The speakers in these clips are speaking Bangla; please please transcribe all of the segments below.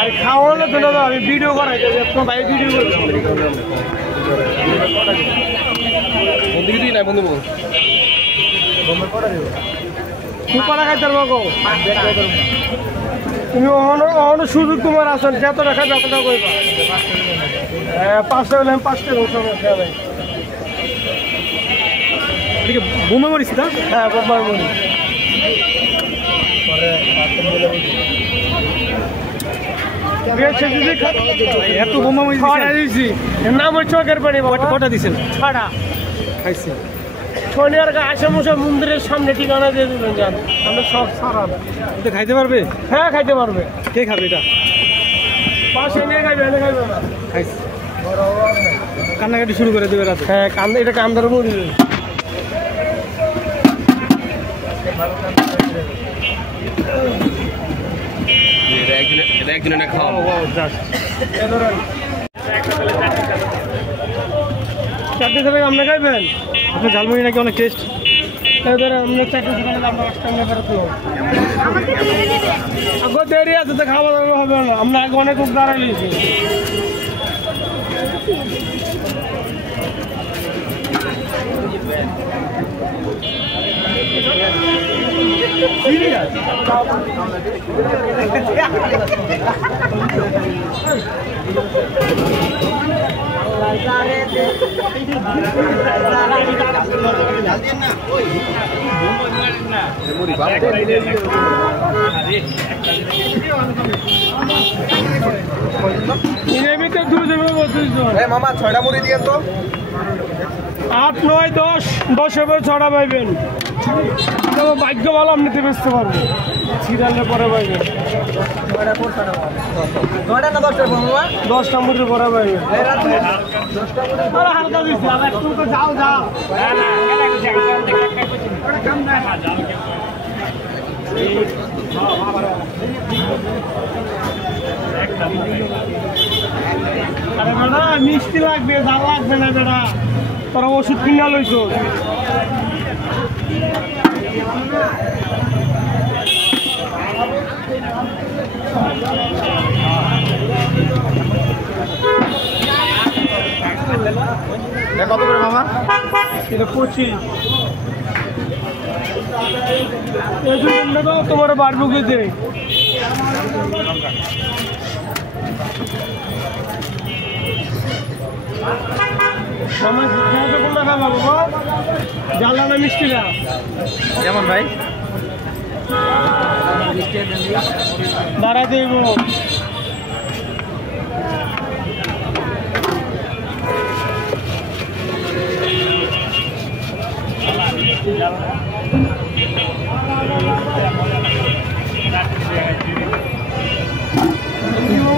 আর খাওয়ানো তো না, আমি ভিডিও করাই ভাই, ভিডিও করছি না বন্ধু, তুই কটা খাইতে পারবো? তুমি অন্য সুযোগ তোমার আছে, যত টাকা যতটা করবা। হ্যাঁ 5টা হলে 5টা সমস্যা নেই। বোমা মরিস না? হ্যাঁ বোমা মরিস। এত বোমা মরিস দিয়েছি, নাম চোখের পানি। কটা দিয়েছেন? 6টা খাইছি। শনিবার আশেপাশে মন্দিরের সামনে ঠিকানা দিয়ে দেবেন, যান আমরা সব সারান। এটা খাইতে পারবে? হ্যাঁ খাইতে পারবে। কে খাবে এটা? পাশে নিয়ে খাইবে, এনে খাইবে না। খাইছি, কান্নাকাটি শুরু করে দেবে রাতে। হ্যাঁ কান্দা, এটা কান্দার মুড়ি। একদিন খাওয়া চারটে থেকে আপনি খাইবেন? আপনি ঝালমুড়ি নাকি অনেক টেস্ট। আমরা চারটে থেকে আমরা দেরি আছে তো, খাওয়া দাওয়া হবে না। আমরা আগে অনেক দাঁড়াই নিয়েছি। মামা 6টা মুড়ি দিয়ে তো 8, 9, 10, 10 এবার 6টা পাইবেন। ভাগ্য ভালো, আপনি বেচতে পারবেন। সিরিয়ালের পরে পাইবেন। 10টা মুড়ি পরে পাইবেন। হালকা দিচ্ছি, একটু তো যাও যাও। আরে বেটা মিষ্টি লাগবে, জাল লাগবে না বেটা, তোরা ওষুধ কিনা লইছ। কত করে মামা? এটা 25। তোমার বাড়বো খেতে। কোনটা খাবো বাবা? জ্বালা না মিষ্টিটা? যেমন ভাই দাঁড়া দেব।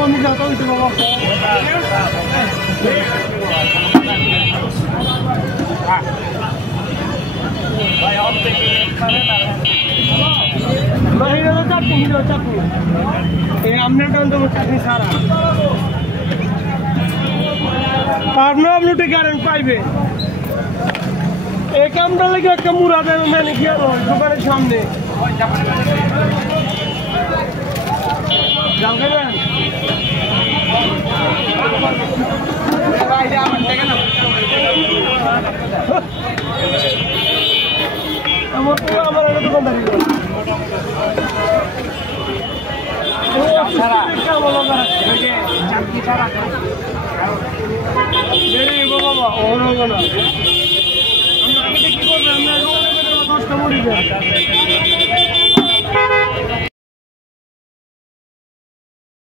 আমি যাতা হইতে বাবা। আপনার চাকরি সারা আপনার আপনি কারেন্ট পাইবে। এই কামটা লেগে একটা মুড়া দেবেন মানে কি দোকানের সামনে জাল খাবেন। আমার একটা দোকানদারি বাবা কি করবে? আমরা 10টা মুড়ি দেন।